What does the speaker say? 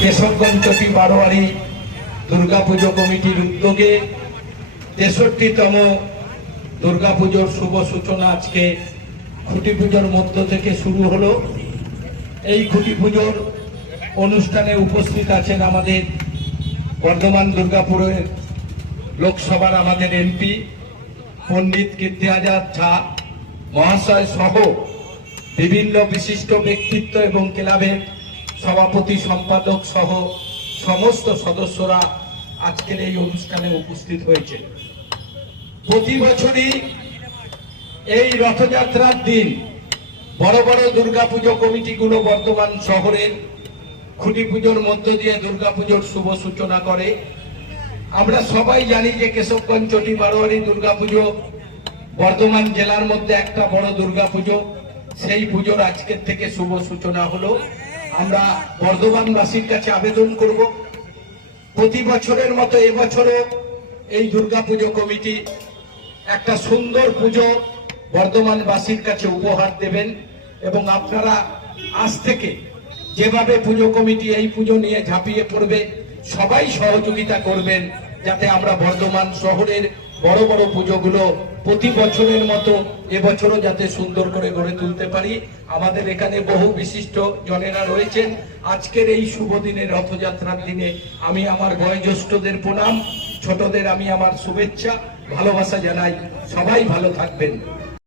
কেশবগঞ্জ চটি বারোয়ারি দুর্গাপুজো কমিটির উদ্যোগে ৬৩তম দুর্গাপুজোর শুভ সূচনা আজকে খুঁটি পুজোর মধ্য থেকে শুরু হলো। এই খুঁটি পুজোর অনুষ্ঠানে উপস্থিত আছেন আমাদের বর্ধমান দুর্গাপুরের লোকসভার আমাদের এমপি পণ্ডিত কীর্তি আজাদ ঝা মহাশয় সহ বিভিন্ন বিশিষ্ট ব্যক্তিত্ব এবং ক্লাবের সভাপতি সম্পাদক সহ সমস্ত সদস্যরা আজকের এই অনুষ্ঠানে উপস্থিত হয়েছে। প্রতি বছরই এই রথযাত্রার দিন বড় বড় দুর্গাপুজো কমিটিগুলো বর্ধমান শহরের খুঁটি পুজোর মধ্য দিয়ে দুর্গাপুজোর শুভ সূচনা করে। আমরা সবাই জানি যে কেশবগঞ্জ চটি বারোয়ারি দুর্গাপুজো বর্ধমান জেলার মধ্যে একটা বড় দুর্গাপুজো। সেই পুজোর আজকের থেকে শুভ সূচনা হলো। আমরা বর্ধমানবাসীর কাছে আবেদন করব, প্রতি বছরের মতো এবছরও এই দুর্গাপুজো কমিটি একটা সুন্দর পুজো বর্ধমানবাসীর কাছে উপহার দেবেন এবং আপনারা আজ থেকে যেভাবে পুজো কমিটি এই পুজো নিয়ে ঝাঁপিয়ে পড়বে সবাই সহযোগিতা করবেন, যাতে আমরা বর্ধমান শহরের বড় বড় পুজোগুলো প্রতি বছরের মতো এবছরও যাতে সুন্দর করে গড়ে তুলতে পারি। আমাদের এখানে বহু বিশিষ্ট জনেরা রয়েছেন। আজকের এই শুভ দিনে রথযাত্রার দিনে আমি আমার বয়োজ্যেষ্ঠদের প্রণাম, ছোটদের আমি আমার শুভেচ্ছা ভালোবাসা জানাই। সবাই ভালো থাকবেন।